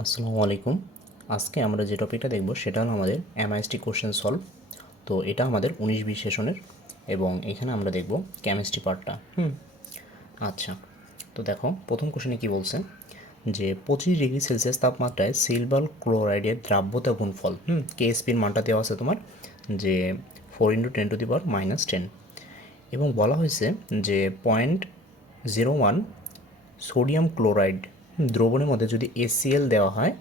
আসসালামু আলাইকুম। আজকে আমরা যে টপিকটা দেখব সেটা হলো আমাদের এমআইএসটি কোশ্চেন সলভ। তো এটা আমাদের 19-20 সেশনের এবং এখানে আমরা দেখব কেমিস্ট্রি পার্টটা। আচ্ছা, তো দেখো প্রথম কোশ্চেনে কি বলছে যে 25 ডিগ্রি সেলসিয়াস তাপমাত্রায় সিলভার ক্লোরাইডের দ্রাব্যতা গুণফল কেএসপির মানটা দেওয়া আছে তোমার যে 4 × 10⁻⁻10 এবং বলা হয়েছে যে 0.01 সোডিয়াম ক্লোরাইড দ্রবণের মধ্যে যদি এসিএল দেওয়া হয়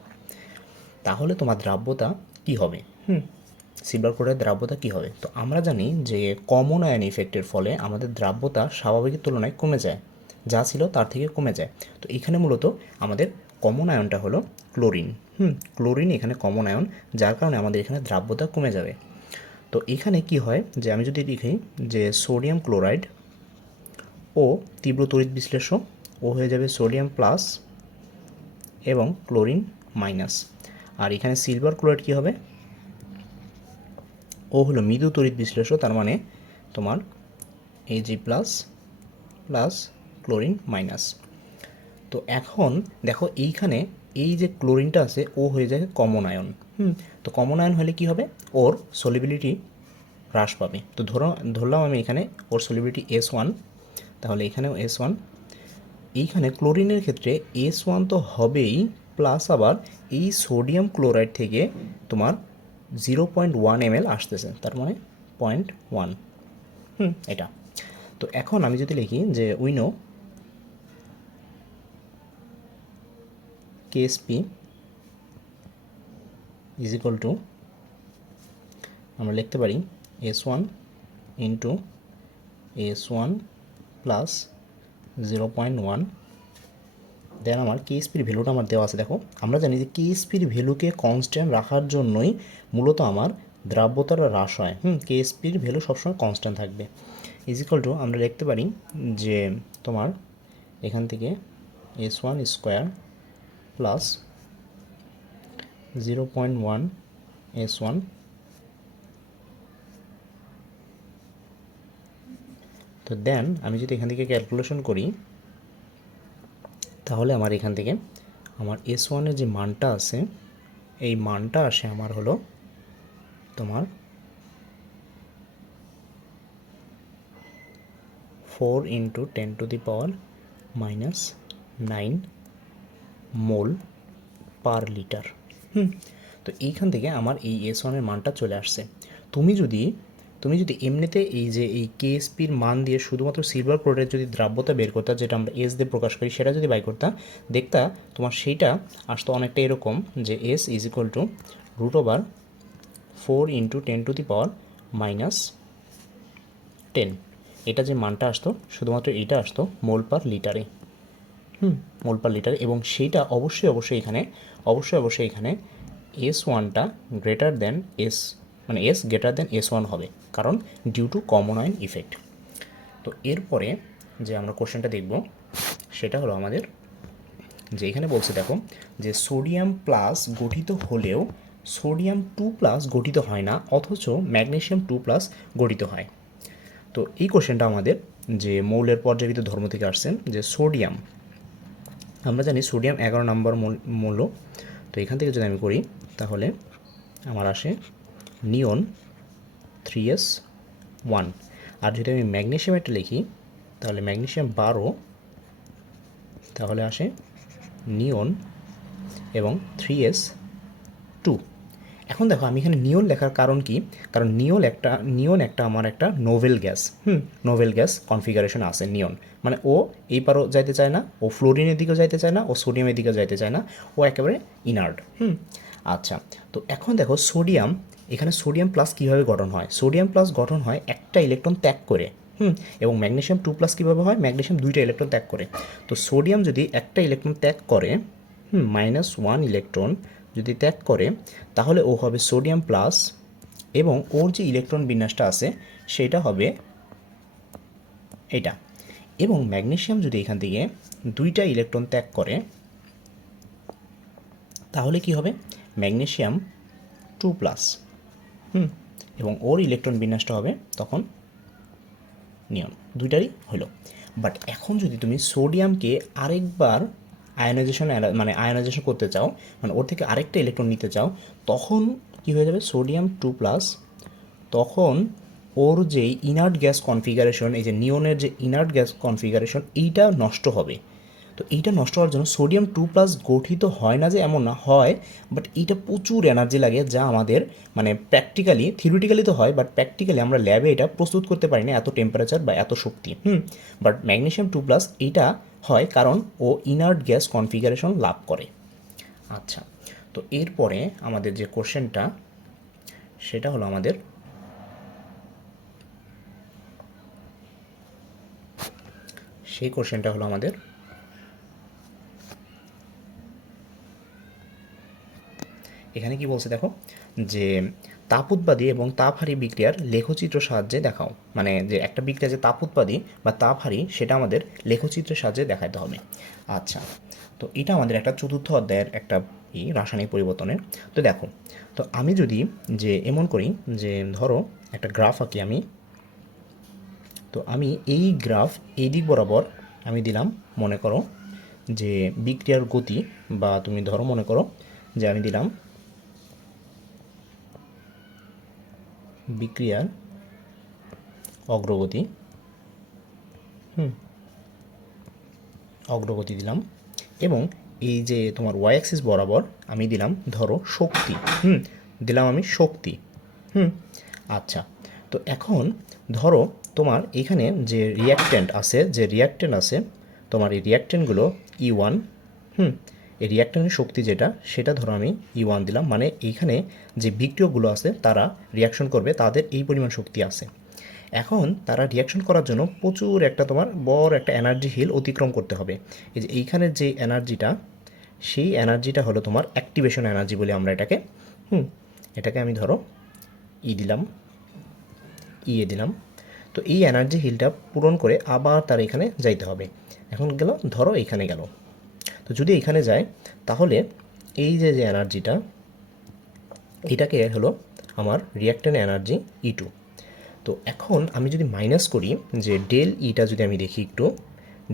তাহলে তোমার দ্রাব্যতা কি হবে। সিলভার ক্লোরাইড দ্রাব্যতা কি হবে? তো আমরা জানি যে কমন আয়ন ইফেক্টের ফলে আমাদের দ্রাব্যতা স্বাভাবিকের তুলনায় কমে যায়, যা ছিল তার থেকে কমে যায়। তো এখানে মূলত আমাদের কমন আয়নটা হলো ক্লোরিন। ক্লোরিন এখানে কমন আয়ন, যার কারণে আমাদের এখানে দ্রাব্যতা কমে যাবে। তো এখানে কি হয় যে আমি যদি লিখি যে সোডিয়াম ক্লোরাইড ও তীব্র তড়িৎ বিশ্লেষ্য, ও হয়ে যাবে সোডিয়াম প্লাস এবং ক্লোরিন মাইনাস। আর এখানে সিলভার ক্লোরাইড কী হবে? ও হলো মৃদু তড়িৎ বিশ্লেষ্য, তার মানে তোমার Ag plus plus chlorine minus. তো এখন দেখো এইখানে এই যে ক্লোরিনটা আছে ও হয়ে যায় কমন আয়ন। তো কমন আয়ন হলে কি হবে? ওর সলিবিলিটি হ্রাস পাবে। তো ধরলাম আমি এখানে ওর সলিবিলিটি S1, তাহলে এখানেও S1। এইখানে ক্লোরিনের ক্ষেত্রে S1 তো হবেই, প্লাস আবার এই সোডিয়াম ক্লোরাইড থেকে তোমার 0.1 ml আসতেছে, তার মানে 0.1। এটা। তো এখন আমি যদি লিখি যে উইনো কেএসপি ইজ ইকুয়াল টু, আমরা লিখতে পারি S1 ইন্টু S1 প্লাস 0.1, দেন আমার কেএসপির ভ্যালুটা আমার দেওয়া আছে। দেখো আমরা জানি যে কেএসপির ভ্যালুকে কনস্ট্যান্ট রাখার জন্যই মূলত আমার দ্রাব্যতার হ্রাস হয়। কেএসপির ভ্যালু সবসময় কনস্ট্যান্ট থাকবে। ইজ ইকুয়াল টু আমরা লিখতে পারি যে তোমার এখান থেকে S1 স্কোয়ার প্লাস 0.1 S1, তো দেন আমি যদি এখান থেকে ক্যালকুলেশন করি তাহলে আমার এখান থেকে আমার S1-এর যে মানটা আছে এই মানটা আসে আমার হলো তোমার 4 × 10⁻⁹ মোল পার লিটার। তো এইখান থেকে আমার এই S1-এর মানটা চলে আসছে। তুমি যদি এমনিতে এই যে এই কেএসপির মান দিয়ে শুধুমাত্র সিলভার ক্লোরাইড যদি দ্রাব্যতা বের করতা, যেটা আমরা এস দিয়ে প্রকাশ করি, সেটা যদি বাই করতা, দেখতা তোমার সেইটা আসতো অনেকটা এরকম যে S ইজ ইকুয়াল টু √4 × 10⁻⁻10। এটা যে মানটা আসতো শুধুমাত্র এটা আসতো মোল পার লিটারে। মোল পার লিটার, এবং সেইটা অবশ্যই এখানে S1টা গ্রেটার দেন এস, মানে এস গ্রেটার দেন S1 হবে, কারণ due to common ion effect. তো এরপরে যে আমরা কোশ্চেনটা দেখব সেটা হলো আমাদের যে এখানে বলছে দেখো যে সোডিয়াম প্লাস গঠিত হলেও সোডিয়াম 2+ গঠিত হয় না, অথচ ম্যাগনেসিয়াম 2+ গঠিত হয়। তো এই কোশ্চেনটা আমাদের যে মৌলের পর্যায়বৃত্ত ধর্ম থেকে আসছে, যে সোডিয়াম, আমরা জানি সোডিয়াম 11 নম্বর মৌল। তো এখান থেকে যদি আমি করি তাহলে আমার আসে নিয়ন 3s1। আর যদি আমি ম্যাগনেসিয়াম একটা লিখি তাহলে ম্যাগনেসিয়াম 12, তাহলে আসে নিয়ন এবং 3s2। এখন দেখো আমি এখানে নিয়ন লেখার কারণ কি? কারণ নিয়ন একটা আমার একটা novel gas. Novel gas configuration আছে নিয়ন, মানে ও এই পারও যাইতে চায় না, ও ফ্লোরিনের দিকেও যাইতে চায় না, ও সোডিয়ামের দিকেও যাইতে চায় না, ও একেবারে ইনার্ট। আচ্ছা, তো এখন দেখো সোডিয়াম, এখানে সোডিয়াম প্লাস কীভাবে গঠন হয়? সোডিয়াম প্লাস গঠন হয় একটা ইলেকট্রন ত্যাগ করে। এবং ম্যাগনেসিয়াম 2+ কীভাবে হয়? ম্যাগনেসিয়াম 2টা ইলেকট্রন ত্যাগ করে। তো সোডিয়াম যদি একটা ইলেকট্রন ত্যাগ করে, -1 ইলেকট্রন যদি ত্যাগ করে, তাহলে ও হবে সোডিয়াম প্লাস, এবং ওর যে ইলেকট্রন বিন্যাসটা আছে সেটা হবে এটা। এবং ম্যাগনেসিয়াম যদি এখান থেকে 2টা ইলেকট্রন ত্যাগ করে, তাহলে কি হবে? ম্যাগনেসিয়াম 2+, এবং ওর ইলেকট্রন বিন্যাসটা হবে তখন নিয়ন, দুইটারই হলো। বাট এখন যদি তুমি সোডিয়ামকে আরেকবার আয়নাইজেশন মানে আয়নাইজেশন করতে চাও, মানে ওর থেকে আরেকটা ইলেকট্রন নিতে চাও, তখন কী হয়ে যাবে, সোডিয়াম 2+, তখন ওর যে ইনার্ট গ্যাস কনফিগারেশন, এই যে নিয়নের যে ইনার্ট গ্যাস কনফিগারেশন, এইটা নষ্ট হবে। তো এইটা নষ্ট হওয়ার জন্য সোডিয়াম 2+ গঠিত হয় না যে এমন না, হয়, বাট এইটা প্রচুর এনার্জি লাগে, যা আমাদের মানে প্র্যাকটিক্যালি, থিওরিটিক্যালি তো হয়, বাট প্র্যাকটিক্যালি আমরা ল্যাবে এটা প্রস্তুত করতে পারি না এত টেম্পারেচার বা এত শক্তি। বাট ম্যাগনেসিয়াম 2+ এইটা হয় কারণ ও ইনার্ট গ্যাস কনফিগারেশন লাভ করে। আচ্ছা, তো এরপরে আমাদের যে কোশ্চেনটা, সেটা হলো আমাদের সেই কোশ্চেনটা হলো আমাদের এখানে কি বলছে দেখো, যে তাপ উৎপাদী এবং তাপহারী বিক্রিয়ার লেখচিত্র সাহায্যে দেখাও, মানে যে একটা বিক্রিয়া যে তাপ উৎপাদী বা তাপহারী সেটা আমাদের লেখচিত্রের সাহায্যে দেখাতে হবে। আচ্ছা, তো এটা আমাদের একটা চতুর্থ অধ্যায়ের একটা রাসায়নিক পরিবর্তনের। তো দেখো, তো আমি যদি যে এমন করি যে ধরো একটা গ্রাফ আঁকি আমি, তো আমি এই গ্রাফ এই দিক বরাবর আমি দিলাম, মনে করো যে বিক্রিয়ার গতি, বা তুমি ধরো মনে করো যে আমি দিলাম বিক্রিয়ার অগ্রগতি, অগ্রগতি দিলাম, এবং এই যে তোমার ওয়াই অ্যাক্সিস বরাবর আমি দিলাম ধরো শক্তি, দিলাম আমি শক্তি। আচ্ছা, তো এখন ধরো তোমার এখানে যে রিয়াক্ট্যান্ট আছে, তোমার এই রিয়াক্ট্যান্টগুলো E1, এই রিয়াক্ট্যান্টের শক্তি যেটা, সেটা ধরো আমি E1 দিলাম, মানে এইখানে যে বিক্রিয়কগুলো আছে তারা রিয়াকশন করবে, তাদের এই পরিমাণ শক্তি আছে। এখন তারা রিয়াকশন করার জন্য প্রচুর একটা তোমার বড় একটা এনার্জি হিল অতিক্রম করতে হবে। এই যে এইখানের যে এনার্জিটা, সেই এনার্জিটা হলো তোমার অ্যাক্টিভেশন এনার্জি বলে আমরা এটাকে, এটাকে আমি ধরো দিলাম, দিলাম। তো এই এনার্জি হিলটা পূরণ করে আবার তার এখানে যাইতে হবে। এখন গেল, ধরো এইখানে গেল, তো যদি এইখানে যায় তাহলে এই যে যে এনার্জিটা, এটাকে হলো আমার রিয়াক্ট্যান্ট এনার্জি E2। তো এখন আমি যদি মাইনাস করি, যে ডেল ইটা যদি আমি দেখি একটু,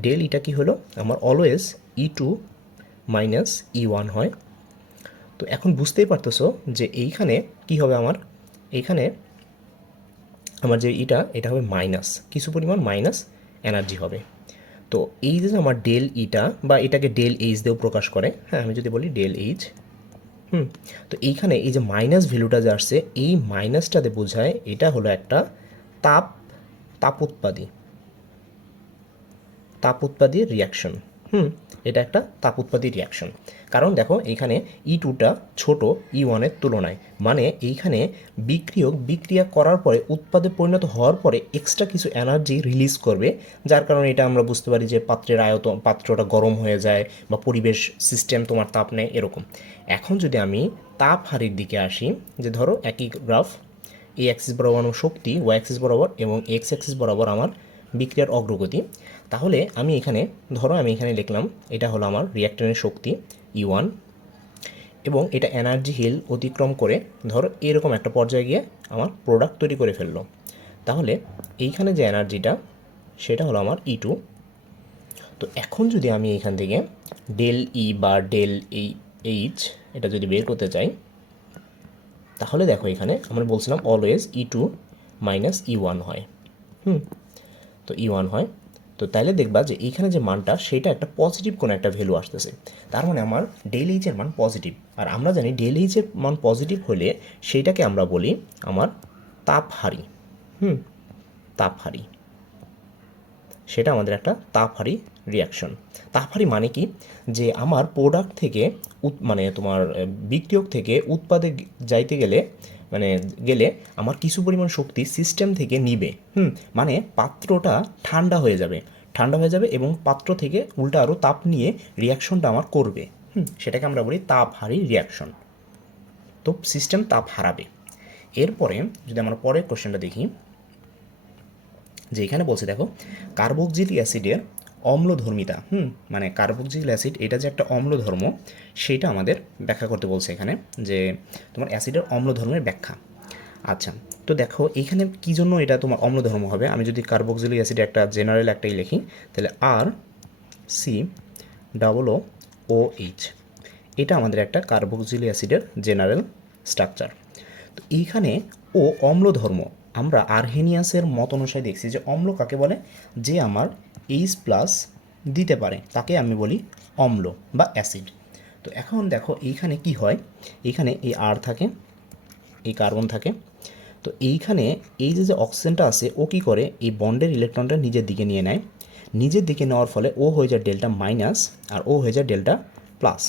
ডেল ইটা কি হলো আমার অলওয়েজ E2 মাইনাস E1 হয়। তো এখন বুঝতেই পারতেছো যে এইখানে কি হবে, আমার এইখানে আমার যে এটা হবে মাইনাস, কিছু পরিমাণ মাইনাস এনার্জি হবে। তো এই যে আমার ডেল ইটা, বা এটাকে ডেল এইচ দিয়েও প্রকাশ করে, হ্যাঁ আমি যদি বলি ডেল এইচ, তো এইখানে এই যে মাইনাস ভ্যালুটা যে আসছে, এই মাইনাসটাতে বোঝায় এটা হলো একটা তাপ তাপোৎপাদী তাপোৎপাদী রিয়াকশন। এটা একটা তাপোৎপাদী রিয়াকশন, কারণ দেখো এইখানে E2টা ছোট E1-এর তুলনায়, মানে এইখানে বিক্রিয়ক বিক্রিয়া করার পরে উৎপাদে পরিণত হওয়ার পরে এক্সট্রা কিছু এনার্জি রিলিজ করবে, যার কারণে এটা আমরা বুঝতে পারি যে পাত্রের আয়তন, পাত্রটা গরম হয়ে যায়, বা পরিবেশ সিস্টেম তোমার তাপ নেয় এরকম। এখন যদি আমি তাপ হারির দিকে আসি, যে ধরো একই গ্রাফ, এই অ্যাক্সিস বরাবর আমার শক্তি, ওয়াই অ্যাক্সিস বরাবর, এবং এক্স অ্যাক্সিস বরাবর আমার বিক্রিয়ার অগ্রগতি। তাহলে আমি এখানে ধরো আমি এখানে লিখলাম এটা হলো আমার রিয়াক্টরের শক্তি E1, এবং এটা এনার্জি হিল অতিক্রম করে ধরো এরকম একটা পর্যায়ে গিয়ে আমার প্রোডাক্ট তৈরি করে ফেললো। তাহলে এইখানে যে এনার্জিটা, সেটা হলো আমার E2। তো এখন যদি আমি এখান থেকে ডেল ই বা ডেল এইচ এটা যদি বের করতে চাই, তাহলে দেখো এখানে আমরা বলছিলাম অলওয়েজ E2 মাইনাস E1 হয়। তো E1 হয়, তো তাইলে দেখবা যে এইখানে যে মানটা, সেটা একটা পজিটিভ কোনো একটা ভ্যালু আসতেছে, তার মানে আমার ডেল এইচের মান পজিটিভ। আর আমরা জানি ডেল এইচের মান পজিটিভ হলে সেইটাকে আমরা বলি আমার তাপহারী, তাপহারী, সেটা আমাদের একটা তাপহারী রিয়াকশন। তাপহারী মানে কি, যে আমার প্রোডাক্ট থেকে মানে তোমার বিক্রিয়ক থেকে উৎপাদে যাইতে গেলে, মানে গেলে আমার কিছু পরিমাণ শক্তি সিস্টেম থেকে নিবে, মানে পাত্রটা ঠান্ডা হয়ে যাবে, এবং পাত্র থেকে উল্টা আরও তাপ নিয়ে রিয়াকশনটা আমার করবে, সেটাকে আমরা বলি তাপহারী রিয়াকশন। তো সিস্টেম তাপ হারাবে। এরপরে যদি আমরা পরের কোশ্চেনটা দেখি, যে এখানে বলছে দেখো কার্বক্সিলিক অ্যাসিডের অম্লধর্মিতা, মানে কার্বক্সিলিক অ্যাসিড এটা যে একটা অম্লধর্ম, সেটা আমাদের ব্যাখ্যা করতে বলছে এখানে, যে তোমার অ্যাসিডের অম্লধর্মের ব্যাখ্যা। আচ্ছা, তো দেখো এইখানে কী জন্য এটা তোমার অম্লধর্ম হবে, আমি যদি কার্বক্সিলিক অ্যাসিড একটা জেনারেল একটাই লিখি, তাহলে আর সি ডাবল ও OH। এটা আমাদের একটা কার্বক্সিলিক অ্যাসিডের জেনারেল স্ট্রাকচার। তো এইখানে ও অম্ল ধর্ম, আমরা আর্হেনিয়াসের মত অনুসারে দেখছি যে অম্ল কাকে বলে, যে আমার H+ দিতে পারে তাকে আমি বলি অম্ল বা অ্যাসিড। তো এখন দেখো এইখানে কি হয়, এইখানে এই আর থাকে, এই কার্বন থাকে। তো এইখানে এই যে অক্সিজেনটা আছে ও কী করে, এই বন্ডের ইলেকট্রনটা নিজের দিকে নিয়ে নেয়, নিজের দিকে নেওয়ার ফলে ও হয়ে যায় ডেল্টা মাইনাস আর ও হয়ে যায় ডেল্টা প্লাস।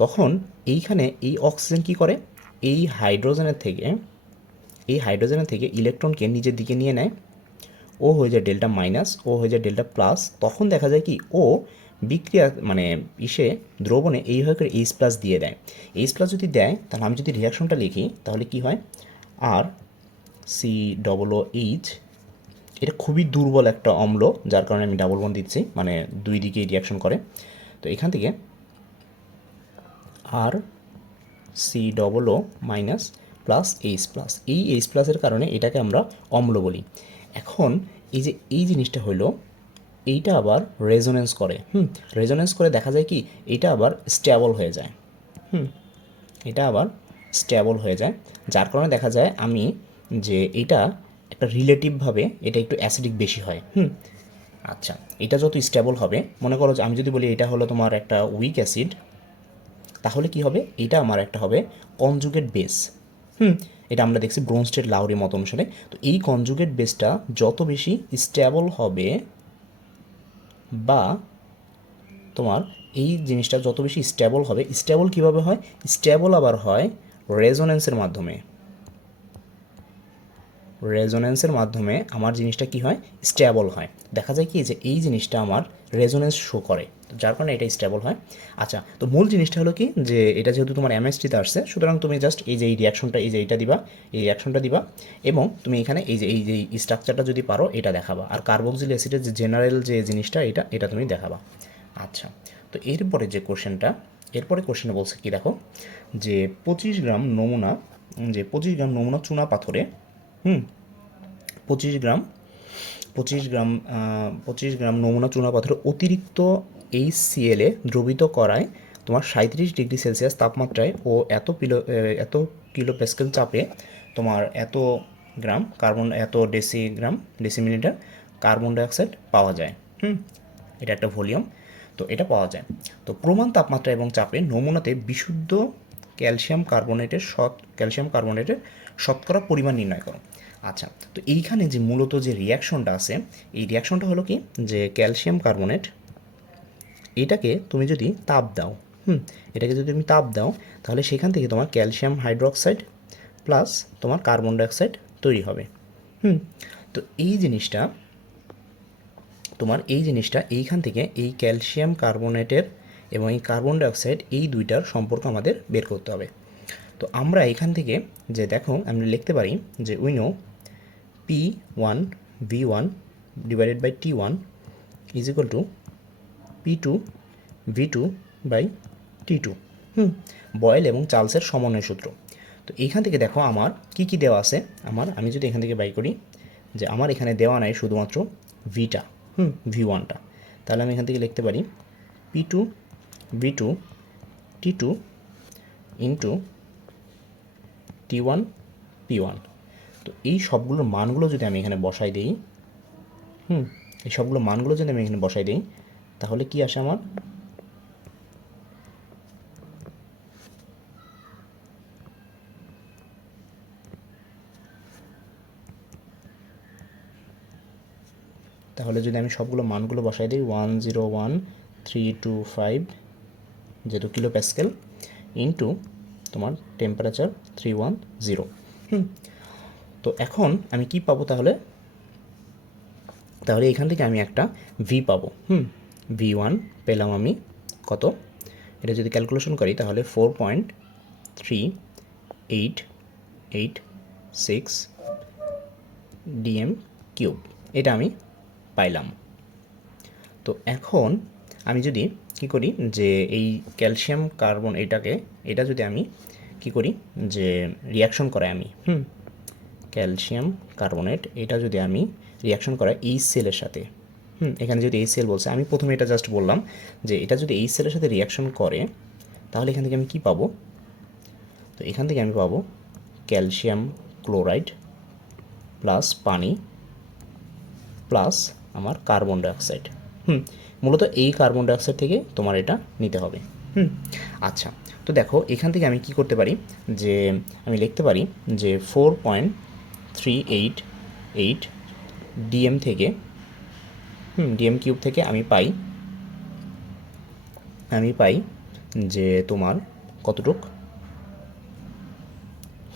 তখন এইখানে এই অক্সিজেন কি করে, এই হাইড্রোজেনের থেকে ইলেকট্রনকে নিজের দিকে নিয়ে নেয়, ও হয়ে যায় ডেল্টা মাইনাস, ও হয়ে যায় ডেল্টা প্লাস। তখন দেখা যায় কি ও বিক্রিয়া মানে দ্রবণে এইভাবে করে H+ দিয়ে দেয়। H+ যদি দেয় তাহলে আমি যদি রিয়াকশনটা লিখি তাহলে কি হয়, RCOOH। এটা খুবই দুর্বল একটা অম্ল, যার কারণে আমি ডাবল বন্ড দিচ্ছি, মানে দুই দিকেই রিয়াকশন করে। তো এখান থেকে RCOO মাইনাস প্লাস H+, এই H+-এর কারণে এটাকে আমরা অম্ল বলি। এখন এই যে এই জিনিসটা হলো, এইটা আবার রেজোনেন্স করে, রেজোনেন্স করে দেখা যায় কি এটা আবার স্টেবল হয়ে যায়, এটা আবার স্টেবল হয়ে যায়, যার কারণে দেখা যায় আমি যে এটা একটা রিলেটিভভাবে এটা একটু অ্যাসিডিক বেশি হয়। আচ্ছা, এটা যত স্টেবল হবে, মনে করো যে আমি যদি বলি এটা হলো তোমার একটা উইক অ্যাসিড, তাহলে কি হবে, এটা আমার একটা হবে কনজুগেট বেস। এটা আমরা দেখছি ব্রোনস্টেড লাউরি মত অনুসারে। তো এই কনজুগেট বেসটা যত বেশি স্টেবল হবে, বা তোমার এই জিনিসটা যত বেশি স্টেবল হবে, স্টেবল কীভাবে হয়, স্টেবল আবার হয় রেজোনেন্সের মাধ্যমে। রেজোনেন্সের মাধ্যমে আমার জিনিসটা কি হয়, স্টেবল হয়। দেখা যায় কি যে এই জিনিসটা আমার রেজোনেন্স শো করে, যার কারণে এটা স্টেবল হয়। আচ্ছা, তো মূল জিনিসটা হলো কি যে এটা যেহেতু তোমার MHT-তে আসছে, সুতরাং তুমি জাস্ট এই যে এই রিয়াকশনটা, এই যে এইটা দিবা, এই রিয়াকশনটা দিবা, এবং তুমি এখানে এই যে স্ট্রাকচারটা যদি পারো এটা দেখাবা, আর কার্বক্সিলিক অ্যাসিডের যে জেনারেল যে জিনিসটা এটা তুমি দেখাবা। আচ্ছা, তো এরপরে যে কোশ্চেনে বলছে কি দেখো, যে 25 গ্রাম নমুনা চুনা পাথরে 25 গ্রাম নমুনা চুনাপাথরের অতিরিক্ত HCl দ্রবীত করায় তোমার 37 ডিগ্রি সেলসিয়াস তাপমাত্রায় ও এত কিলো প্যাসকেল চাপে তোমার এত গ্রাম কার্বন, এত ডেসিমিলিটার কার্বন ডাইঅক্সাইড পাওয়া যায়। এটা একটা ভলিউম, তো এটা পাওয়া যায়। তো প্রমাণ তাপমাত্রা এবং চাপে নমুনাতে বিশুদ্ধ ক্যালসিয়াম কার্বনেটের শতকরা পরিমাণ নির্ণয় করো। আচ্ছা, তো এইখানে যে মূলত যে রিয়াকশনটা আছে, এই রিয়াকশনটা হলো কি যে ক্যালসিয়াম কার্বনেট, এটাকে তুমি যদি তাপ দাও, এটাকে যদি তুমি তাপ দাও, তাহলে সেখান থেকে তোমার ক্যালসিয়াম হাইড্রোক্সাইড প্লাস তোমার কার্বন ডাইঅক্সাইড তৈরি হবে। তো এই জিনিসটা এইখান থেকে এই ক্যালসিয়াম কার্বনেটের এবং এই কার্বন ডাইঅক্সাইড, এই দুইটার সম্পর্ক আমাদের বের করতে হবে। তো আমরা এখান থেকে যে দেখো আমরা লিখতে পারি যে we know P1V1 divided by T1 is equal to P2V2 by T2, Boyle এবং চার্লসের সমন্বয় সূত্র। তো এইখান থেকে দেখো আমার কি দেওয়া আছে, আমি যদি এখান থেকে বাই করি যে আমার এখানে দেওয়া নাই শুধুমাত্র ভিটা, V1টা, তাহলে আমি এখান থেকে লিখতে পারি P2V2 T2 into T1 P1। তো এই সবগুলোর মানগুলো যদি আমি এখানে বসাই দিই, তাহলে কি আসে আমার, তাহলে যদি আমি সবগুলো মানগুলো বসাই দিই 101325 যেহেতু কিলো প্যাসকেল ইন্টু তোমার টেম্পারেচার 310। তো এখন আমি কি পাবো, তাহলে এখান থেকে আমি একটা ভি পাবো। V1 পেলাম আমি কত, এটা যদি ক্যালকুলেশন করি তাহলে 4.3886 DM³ এটা আমি পাইলাম। তো এখন আমি যদি কি করি যে এই ক্যালসিয়াম কার্বন এটা যদি আমি কি করি যে রিয়াকশন করাই আমি, ক্যালসিয়াম কার্বনেট এটা যদি আমি রিয়াকশন করাই এই সেলের সাথে, এখানে যদি HCl বলছে, আমি প্রথমে এটা জাস্ট বললাম যে এটা যদি HCl এর সাথে রিয়াকশন করে তাহলে এখান থেকে আমি কি পাবো, তো এখান থেকে আমি পাবো ক্যালসিয়াম ক্লোরাইড প্লাস পানি প্লাস আমার কার্বন ডাইঅক্সাইড। মূলত এই কার্বন ডাইঅক্সাইড থেকে তোমার এটা নিতে হবে। আচ্ছা, তো দেখো এখান থেকে আমি কি করতে পারি, যে আমি লিখতে পারি যে 4.388 ডিএম থেকে ডিএম কিউব থেকে আমি পাই যে তোমার কতটুক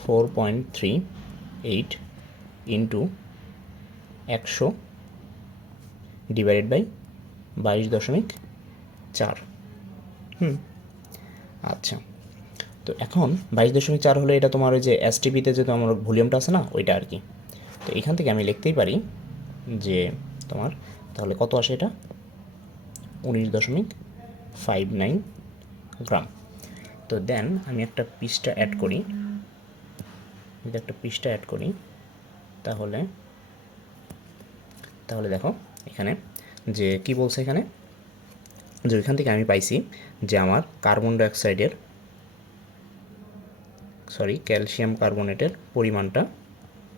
4.38 ইন্টু 100 ডিভাইডেড বাই 22.4। আচ্ছা, তো এখন 22.4 হলে এটা তোমার ওই যে এসটিপিতে যে তোমার ভলিউমটা আছে না, ওইটা আর কি। তো এখান থেকে আমি লিখতেই পারি যে তোমার তাহলে কত আসে, এটা 19.59 গ্রাম। তো দেন আমি একটা পিসটা অ্যাড করি, যদি একটা পিসটা অ্যাড করি তাহলে দেখো এখানে যে কি বলছে, এখানে যে ওইখান থেকে আমি পাইছি যে আমার কার্বন ডাইঅক্সাইডের ক্যালসিয়াম কার্বনেটের পরিমাণটা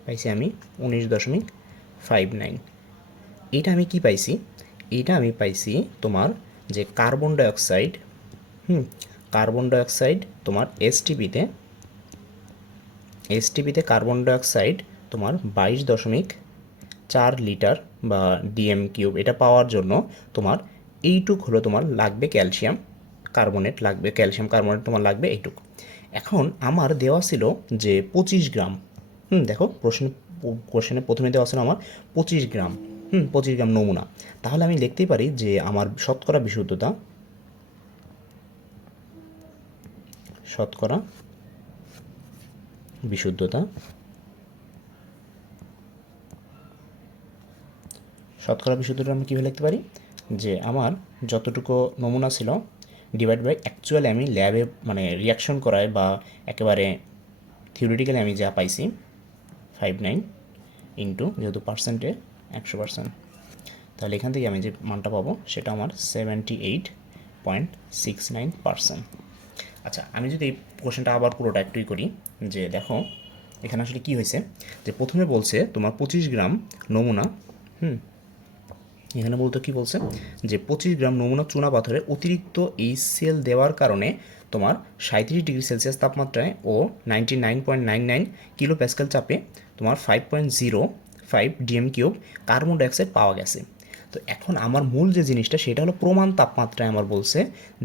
পাইছি আমি 19.59। এইটা আমি কি পাইছি, এইটা আমি পাইছি তোমার যে কার্বন ডাইঅক্সাইড তোমার এসটিপিতে কার্বন ডাইঅক্সাইড তোমার 22.4 লিটার বা ডিএম কিউব এটা পাওয়ার জন্য তোমার এইটুক হলো তোমার লাগবে ক্যালসিয়াম কার্বনেট তোমার লাগবে এইটুক। এখন আমার দেওয়া ছিল যে 25 গ্রাম, দেখো কোশ্চেনে প্রথমে দেওয়া ছিল আমার 25 গ্রাম 25 গ্রাম নমুনা। তাহলে আমি লিখতেই পারি যে আমার শতকরা বিশুদ্ধতা শতকরা বিশুদ্ধতা আমি কীভাবে লিখতে পারি, যে আমার যতটুকু নমুনা ছিল ডিভাইড বাই অ্যাকচুয়ালি আমি ল্যাবে মানে রিয়াকশন করায় বা একেবারে থিওরিটিক্যালি আমি যা পাইছি 59 ইন্টু যেহেতু পার্সেন্টে 100%, তাহলে এখান থেকে আমি যে মানটা পাবো সেটা আমার 78.69%। আচ্ছা, আমি যদি এই কোশ্চেনটা আবার পুরোটা একটুই করি, যে দেখো এখানে আসলে কি হয়েছে, যে প্রথমে বলছে তোমার 25 গ্রাম নমুনা, এখানে বলতে কি বলছে যে 25 গ্রাম নমুনা চুনা পাথরে অতিরিক্ত HCl দেওয়ার কারণে তোমার 37°C তাপমাত্রায় ও 99.99 কিলো প্যাসকেল চাপে তোমার 5.05 ডিএম কিউব কার্বন ডাইঅক্সাইড পাওয়া গেছে। তো এখন আমার মূল যে জিনিসটা সেটা হলো প্রমাণ তাপমাত্রায় আমার বলছে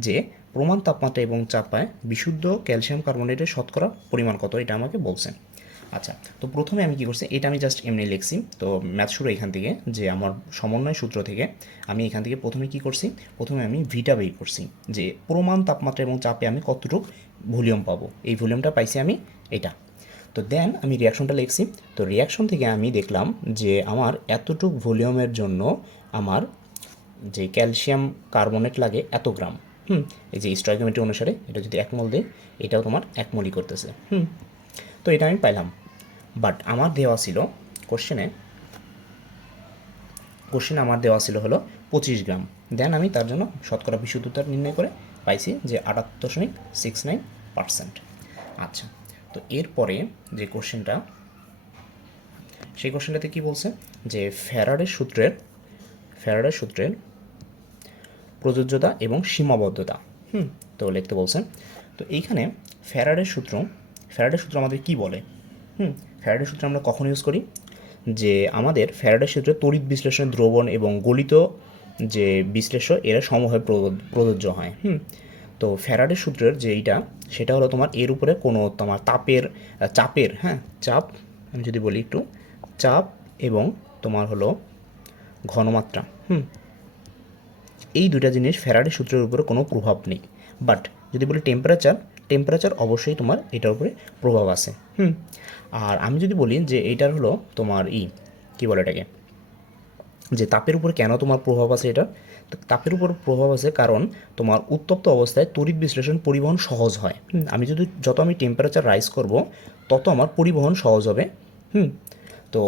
যে প্রমাণ তাপমাত্রা এবং চাপায় বিশুদ্ধ ক্যালসিয়াম কার্বনেটের শতকরা পরিমাণ কত, এটা আমাকে বলছে। আচ্ছা, তো প্রথমে আমি কী করছি, এটা আমি জাস্ট এমনি লিখছি। তো ম্যাথ শুরু এখান থেকে, যে আমার সমন্বয় সূত্র থেকে আমি এখান থেকে প্রথমে কি করছি, প্রথমে আমি ভিটা বের করছি যে প্রমাণ তাপমাত্রা এবং চাপে আমি কতটুক ভলিউম পাবো, এই ভলিউমটা পাইছি আমি এটা। তো দেন আমি রিয়াকশনটা লিখছি। তো রিয়াকশন থেকে আমি দেখলাম যে আমার এতটুক ভলিউমের জন্য আমার যে ক্যালসিয়াম কার্বনেট লাগে এত গ্রাম। এই যে স্টয়কিওমেট্রি অনুসারে এটা যদি 1 মোল দেয়, এটাও তোমার 1 মোলই করতেছে। তো এটা আমি পাইলাম। বাট আমার দেওয়া ছিল কোশ্চেনে আমার দেওয়া ছিল হলো 25 গ্রাম। দেন আমি তার জন্য শতকরা বিশুদ্ধতা নির্ণয় করে পাইছি যে 78.69%। আচ্ছা, তো এরপরে যে কোশ্চেনটা, সেই কোশ্চেনটাতে কী বলছে, যে ফ্যারাডের সূত্রের প্রযোজ্যতা এবং সীমাবদ্ধতা তো লিখতে বলছে। তো এইখানে ফ্যারাডের সূত্র আমাদের কি বলে, ফ্যারাডের সূত্র আমরা কখন ইউজ করি, যে আমাদের ফ্যারাডের সূত্রে তড়িৎ বিশ্লেষণের দ্রবণ এবং গলিত যে বিশ্লেষ্য এরা সমভাবে প্রযোজ্য হয়। তো ফ্যারাডের সূত্রের যে এইটা, সেটা হলো তোমার এর উপরে কোনো তোমার চাপের চাপ আমি যদি বলি একটু, চাপ এবং তোমার হলো ঘনমাত্রা, এই দুটা জিনিস ফ্যারাডের সূত্রের উপরে কোনো প্রভাব নেই। বাট যদি বলি টেম্পারেচার অবশ্যই তোমার এটার উপরে প্রভাব আছে। আর আমি যদি বলি যে এইটার হলো তোমার কী বলে এটাকে, যে তাপের উপর কেন তোমার প্রভাব আছে, এটা তো তাপের উপর প্রভাব আছে কারণ তোমার উত্তপ্ত অবস্থায় তড়িৎ বিশ্লেষণ পরিবহন সহজ হয়। আমি যত আমি টেম্পারেচার রাইজ করব তত আমার পরিবহন সহজ হবে। তো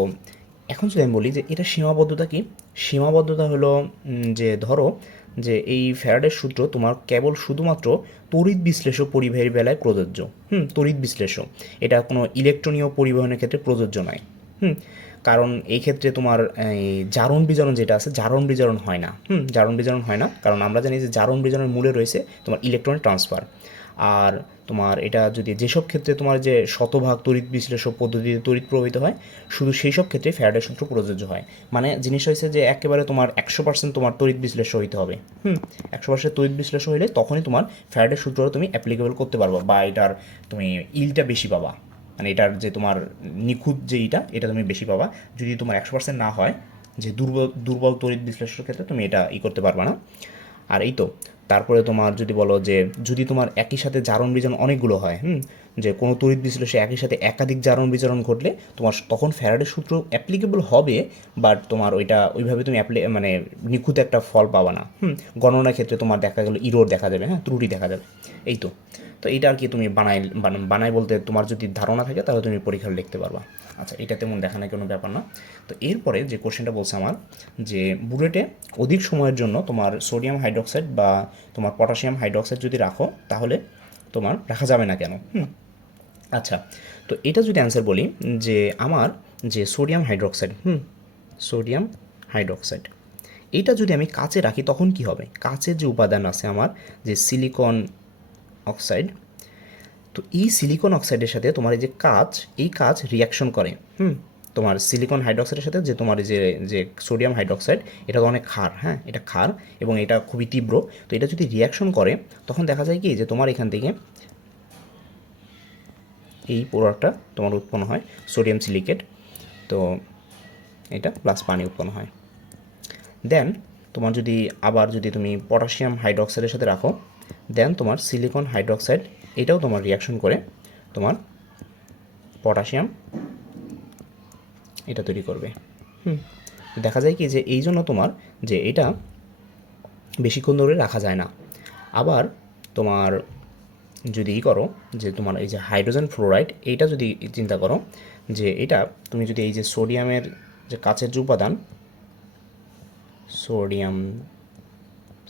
এখন যদি আমি বলি যে এটা সীমাবদ্ধতা কি, সীমাবদ্ধতা হলো যে ধরো যে এই ফ্যারাডের সূত্র তোমার কেবল শুধুমাত্র তড়িৎ বিশ্লেষ্য পরিবাহীর বেলায় প্রযোজ্য। তড়িৎ বিশ্লেষ্য, এটা কোনো ইলেকট্রনীয় পরিবহনের ক্ষেত্রে প্রযোজ্য নয়। কারণ এই ক্ষেত্রে তোমার এই জারণ বিজারণ যেটা আছে, জারণ বিজারণ হয় না। জারণ বিজারণ হয় না, কারণ আমরা জানি যে জারণ বিজারণের মূলে রয়েছে তোমার ইলেকট্রনিক ট্রান্সফার। আর তোমার এটা যদি যেসব ক্ষেত্রে তোমার যে শতভাগ তড়িৎ বিশ্লেষ্য পদ্ধতিতে তড়িৎ প্রবাহিত হয়, শুধু সেই সব ক্ষেত্রে ফ্যারাডের সূত্র প্রযোজ্য হয়। মানে জিনিস হয়েছে যে একেবারে তোমার 100% তোমার তড়িৎ বিশ্লেষ্য হইতে হবে। 100% তড়িৎ বিশ্লেষ্য হইলে তখনই তোমার ফ্যারাডের সূত্রটা তুমি অ্যাপ্লিকেবল করতে পারবা, বা এটার তুমি ইলটা বেশি পাবা। মানে এটার যে তোমার নিখুঁত যে এটা তুমি বেশি পাবা। যদি তোমার 100% না হয়, যে দুর্বল দুর্বল তড়িৎ বিশ্লেষণের ক্ষেত্রে তুমি এটা করতে পারবা না। আর এই তো, তারপরে তোমার যদি বলো যে যদি তোমার একই সাথে জারণ বিজারণ অনেকগুলো হয়, যে কোনো তড়িৎ বিশ্লেষে একই সাথে একাধিক জারণ বিজারণ ঘটলে তোমার তখন ফ্যারাডের সূত্র অ্যাপ্লিকেবল হবে, বাট তোমার ওইটা ওইভাবে তুমি মানে নিখুঁত একটা ফল পাবা না। গণনার ক্ষেত্রে তোমার দেখা গেলো ইরোর দেখা যাবে, ত্রুটি দেখা যাবে। এই তো, তো এইটা আর কি তুমি বানাই বলতে তোমার যদি ধারণা থাকে তাহলে তুমি পরীক্ষা লিখতে পারবা। আচ্ছা, এটা তেমন দেখানোর কোনো ব্যাপার না। তো এরপরে যে কোশ্চেনটা বলছে আমার, যে বুলেটে অধিক সময়ের জন্য তোমার সোডিয়াম হাইড্রোক্সাইড বা তোমার পটাশিয়াম হাইড্রোক্সাইড যদি রাখো তাহলে তোমার রাখা যাবে না কেন? আচ্ছা, তো এটা যদি অ্যান্সার বলি যে আমার যে সোডিয়াম হাইড্রোক্সাইড, সোডিয়াম হাইড্রোক্সাইড এইটা যদি আমি কাচে রাখি তখন কি হবে? কাচের যে উপাদান আছে আমার, যে সিলিকন অক্সাইড, তো এই সিলিকন অক্সাইডের সাথে তোমার এই যে কাচ, এই কাচ রিয়াকশন করে। তোমার সিলিকন হাইড্রোক্সাইডের সাথে যে তোমার যে যে সোডিয়াম হাইড্রোক্সাইড, এটা তো অনেক ক্ষার, এটা ক্ষার এবং এটা খুবই তীব্র। তো এটা যদি রিয়াকশন করে তখন দেখা যায় কি যে তোমার এখান থেকে এই প্রোডাক্টটা তোমার উৎপন্ন হয় সোডিয়াম সিলিকেট। তো এটা প্লাস পানি উৎপন্ন হয়। দেন তোমার যদি আবার যদি তুমি পটাশিয়াম হাইড্রোক্সাইডের সাথে রাখো, দেন তোমার সিলিকন হাইড্রোক্সাইড এটাও তোমার রিয়াকশন করে তোমার পটাশিয়াম এটা তৈরি করবে। দেখা যায় কি যে এই জন্য তোমার যে এটা বেশিক্ষণ ধরে রাখা যায় না। আবার তোমার যদি করো যে তোমার এই যে হাইড্রোজেন ফ্লোরাইড, এইটা যদি চিন্তা করো যে এটা তুমি যদি এই যে সোডিয়ামের যে কাচের যে উপাদান সোডিয়াম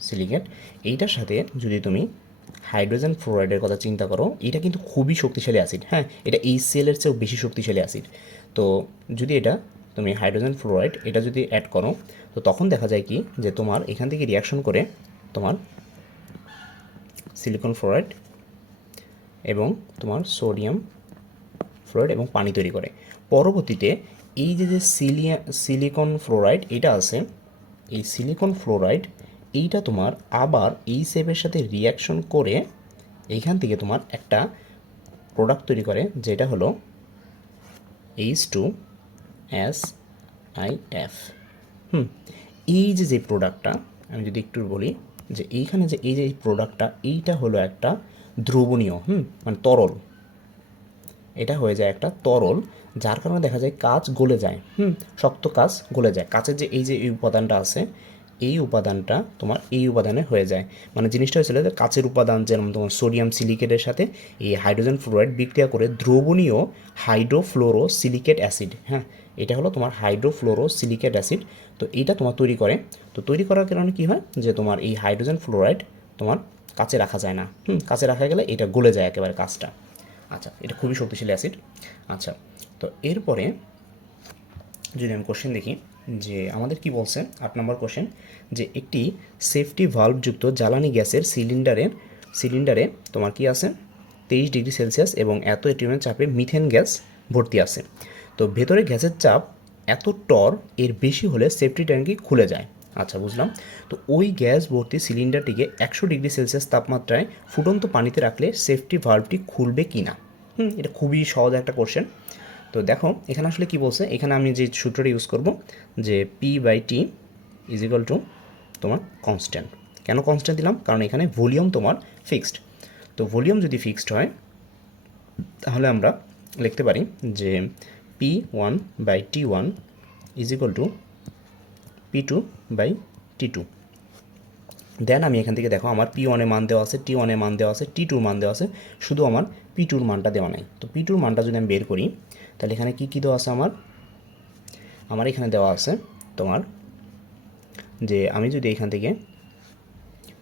সিলিকেট, এইটার সাথে যদি তুমি হাইড্রোজেন ফ্লোরাইডের কথা চিন্তা করো, এটা কিন্তু খুবই শক্তিশালী অ্যাসিড। এটা HCl এর চেয়েও বেশি শক্তিশালী অ্যাসিড। তো যদি এটা তুমি হাইড্রোজেন ফ্লোরাইড এটা যদি অ্যাড করো, তো তখন দেখা যায় কি যে তোমার এখান থেকে রিয়াকশন করে তোমার সিলিকন ফ্লোরাইড এবং তোমার সোডিয়াম ফ্লোরাইড এবং পানি তৈরি করে। পরবর্তীতে এই যে সিলিকন ফ্লোরাইড এটা আছে, এই সিলিকন ফ্লোরাইড এইটা তোমার আবার এই সেপের সাথে রিয়াকশন করে এইখান থেকে তোমার একটা প্রোডাক্ট তৈরি করে, যেটা হলো H2SiF। এই যে প্রোডাক্টটা আমি যদি একটু বলি যে এইখানে যে এই যে প্রোডাক্টটা, এইটা হলো একটা দ্রবণীয়, মানে তরল। এটা হয়ে যায় একটা তরল, যার কারণে দেখা যায় কাঁচ গলে যায়, শক্ত কাঁচ গলে যায়। কাঁচের যে এই উপাদানটা আছে, এই উপাদানটা তোমার এই উপাদানে হয়ে যায়। মানে জিনিসটা হয়েছিল যে কাঁচের উপাদান যেমন তোমার সোডিয়াম সিলিকেটের সাথে এই হাইড্রোজেন ফ্লোরাইড বিক্রিয়া করে দ্রবণীয় হাইড্রোফ্লোরো সিলিকেট অ্যাসিড, এটা হলো তোমার হাইড্রোফ্লোরো সিলিকেট অ্যাসিড। তো এইটা তোমার তৈরি করে। তো তৈরি করার কারণে কী হয় যে তোমার এই হাইড্রোজেন ফ্লোরাইড তোমার কাছে রাখা যায় না। কাছে রাখা গেলে এটা গলে যায় একেবারে কাঁচটা। আচ্ছা, এটা খুবই শক্তিশালী অ্যাসিড। আচ্ছা, তো এরপরে যদি আমি কোশ্চেন দেখি যে আমাদের কি বলছে 8 নম্বর কোশ্চেন, যে একটি সেফটি ভালভযুক্ত জ্বালানি গ্যাসের সিলিন্ডারে তোমার কি আছে 23 ডিগ্রি সেলসিয়াস এবং এত এটিএম চাপে মিথেন গ্যাস ভর্তি আছে। তো ভেতরে গ্যাসের চাপ এত এর বেশি হলে সেফটি ট্যাঙ্কি খুলে যায়। আচ্ছা, বুঝলাম। তো ওই গ্যাস ভর্তি সিলিন্ডারটিকে 100 ডিগ্রি সেলসিয়াস তাপমাত্রায় ফুটন্ত পানিতে রাখলে সেফটি ভালভটি খুলবে কি না? এটা খুবই সহজ একটা কোশ্চেন। তো দেখো এখানে আসলে কি বলছে, এখানে আমি যে সূত্রটা ইউজ করব যে P/T ইজ ইকুয়াল টু তোমার কনস্ট্যান্ট। কেন কনস্ট্যান্ট দিলাম? কারণ এখানে ভলিউম তোমার ফিক্সড। তো ভলিউম যদি ফিক্সড হয় তাহলে আমরা লিখতে পারি যে P1/T1 is equal two P2/T2। দেন আমি এখান থেকে দেখো আমার P1 এর মান দেওয়া আছে, T1 এর মান দেওয়া আছে, T2 মান দেওয়া আছে, শুধু আমার P2 মানটা দেওয়া নাই। তো P2 মানটা যদি আমি বের করি তাহলে এখানে কী কী দেওয়া আছে আমার এখানে দেওয়া আছে তোমার যে আমি যদি এখান থেকে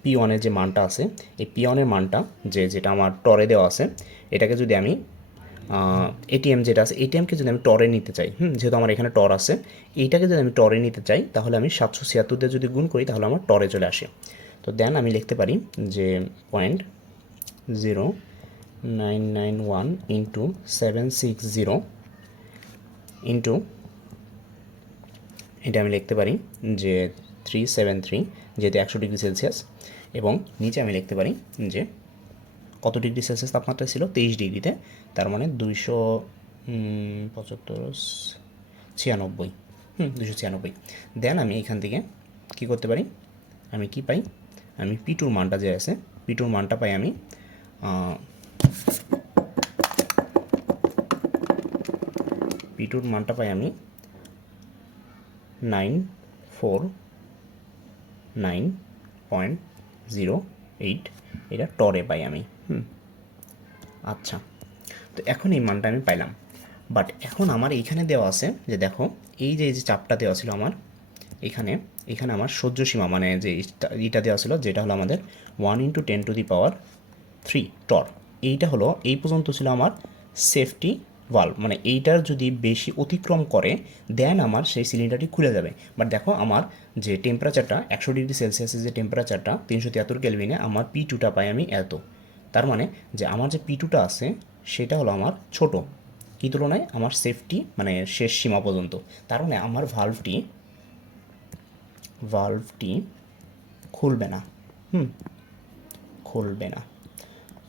P1 এর যে মানটা আছে, এই P1 এর মানটা যেটা আমার টরে দেওয়া আছে, এটাকে যদি আমি এটিএম যেটা আছে, এটিএমকে যদি আমি টরে নিতে চাই, যেহেতু আমার এখানে টর আছে, এইটাকে যদি আমি টরে নিতে চাই তাহলে আমি 776 দিয়ে যদি গুণ করি তাহলে আমার টরে চলে আসে। তো দেন আমি লিখতে পারি যে 0.0991 ইন্টু 760 ইন্টু, এটা আমি লিখতে পারি যে 373, যেহেতু 100°C, এবং নিচে আমি লিখতে পারি যে কত ডিগ্রি সেলসিয়াস তাপমাত্রা ছিল, 23 ডিগ্রিতে, তার মানে 296, 296। দেন আমি এখান থেকে কি করতে পারি, আমি কি পাই, আমি P2 মানটা যে আছে, P2 মানটা পাই আমি P2 মানটা পাই আমি 949.08, এটা টরে পাই আমি। আচ্ছা, তো এখন এই মানটা আমি পাইলাম, বাট এখন আমার এইখানে দেওয়া আছে যে দেখো এই যে চাপটা দেওয়া ছিল আমার এখানে আমার সহ্য সীমা, মানে যে এইটা দেওয়া ছিল যেটা হলো আমাদের 1 × 10⁻³ টর, এইটা হলো এই পর্যন্ত ছিল আমার সেফটি ভালভ, মানে এইটার যদি বেশি অতিক্রম করে দেন আমার সেই সিলিন্ডারটি খুলে যাবে। বাট দেখো আমার যে টেম্পারেচারটা 100°C যে টেম্পারেচারটা 373 কেলভিনে, আমার P2টা পাই আমি এত, তার মানে যে আমার যে P2টা আছে সেটা হলো আমার ছোট, কী তুলনায় আমার সেফটি মানে শেষ সীমা পর্যন্ত, তার মানে আমার ভালভটি খুলবে না, খুলবে না।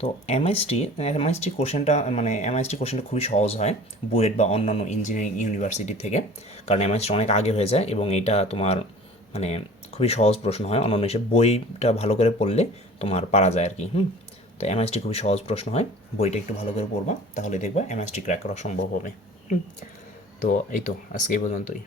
তো এমআইএসটি কোশ্চেনটা খুবই সহজ হয় বুয়েট বা অন্যান্য ইঞ্জিনিয়ারিং ইউনিভার্সিটি থেকে, কারণ এমআইএসটি অনেক আগে হয়ে যায় এবং এটা তোমার মানে খুবই সহজ প্রশ্ন হয়, অন্যান্য এসে বইটা ভালো করে পড়লে তোমার পারা যায় আর কি। তো এমআইএসটি খুবই সহজ প্রশ্ন হয়, বইটা একটু ভালো করে পড়বা তাহলে দেখবা এমআইএসটি ক্র্যাক করা সম্ভব হবে। তো এই তো আজকে এই পর্যন্তই।